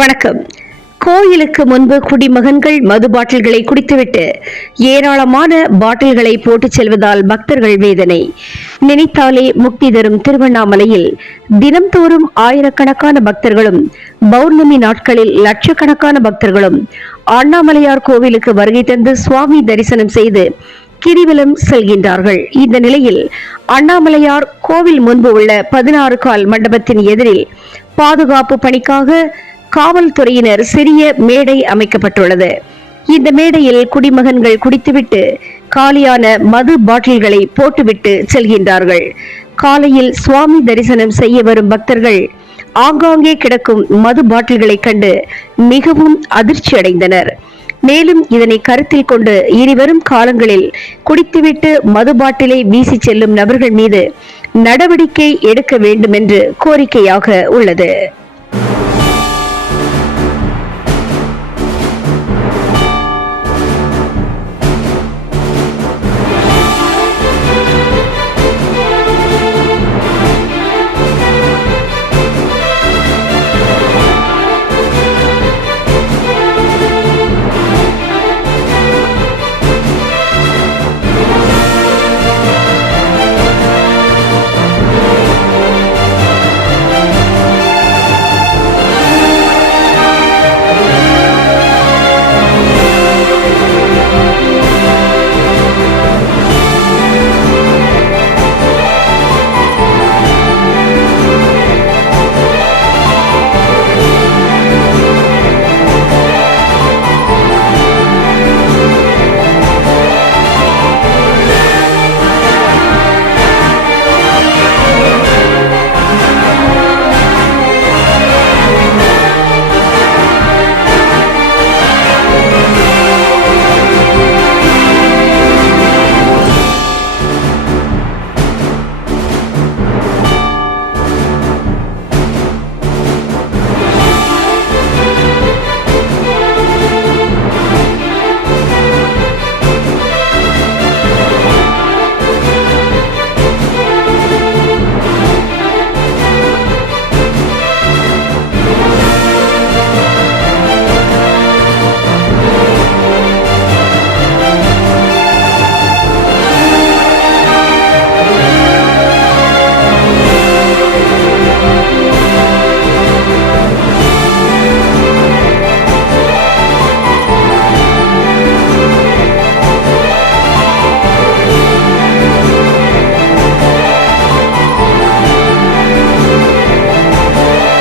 வணக்கம். கோயிலுக்கு முன்பு குடிமகன்கள் மது பாட்டில்களை குடித்துவிட்டு ஏராளமான பாட்டில்களை போட்டுச் செல்வதால் பக்தர்கள் வேதனை. நினைத்தாலே முக்தி தரும் திருவண்ணாமலையில் தினம்தோறும் ஆயிரக்கணக்கான பக்தர்களும் பௌர்ணமி நாட்களில் லட்சக்கணக்கான பக்தர்களும் அண்ணாமலையார் கோவிலுக்கு வருகை தந்து சுவாமி தரிசனம் செய்து கிரிவலம் செல்கின்றார்கள். இந்த நிலையில் அண்ணாமலையார் கோவில் முன்பு உள்ள பதினாறு கால் மண்டபத்தின் எதிரில் பாதுகாப்பு பணிக்காக காவல்துறையினர் சிறிய மேடை அமைக்கப்பட்டுள்ளது. இந்த மேடையில் குடிமகன்கள் குடித்துவிட்டு காலியான மது பாட்டில்களை போட்டுவிட்டு செல்கின்றார்கள். காலையில் சுவாமி தரிசனம் செய்ய வரும் பக்தர்கள் ஆங்காங்கே கிடக்கும் மது பாட்டில்களை கண்டு மிகவும் அதிர்ச்சி அடைந்தனர். மேலும் இதனை கருத்தில் கொண்டு இனிவரும் காலங்களில் குடித்துவிட்டு மது பாட்டிலை வீசி செல்லும் நபர்கள் மீது நடவடிக்கை எடுக்க வேண்டும் என்று கோரிக்கையாக உள்ளது.